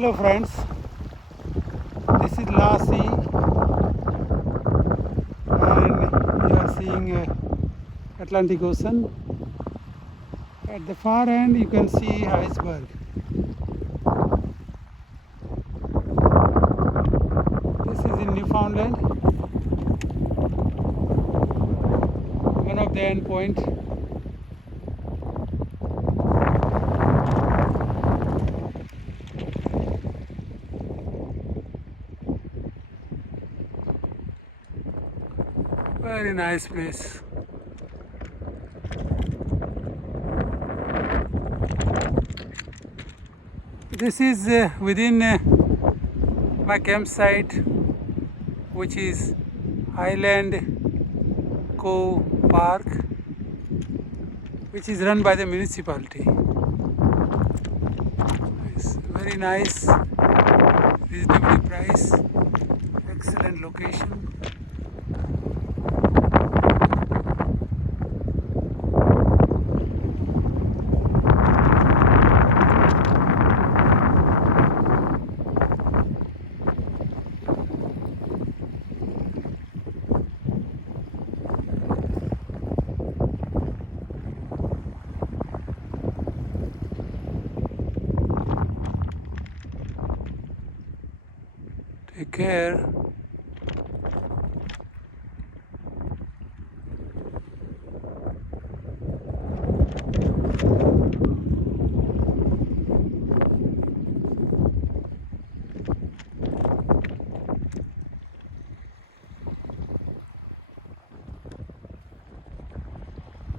Hello friends, this is Scie and you are seeing Atlantic Ocean. At the far end you can see iceberg. This is in Newfoundland, one of the end point. Very nice place. This is within my campsite, which is Highland Cove Park, which is run by the municipality. It's very nice, reasonably priced, excellent location. Take care.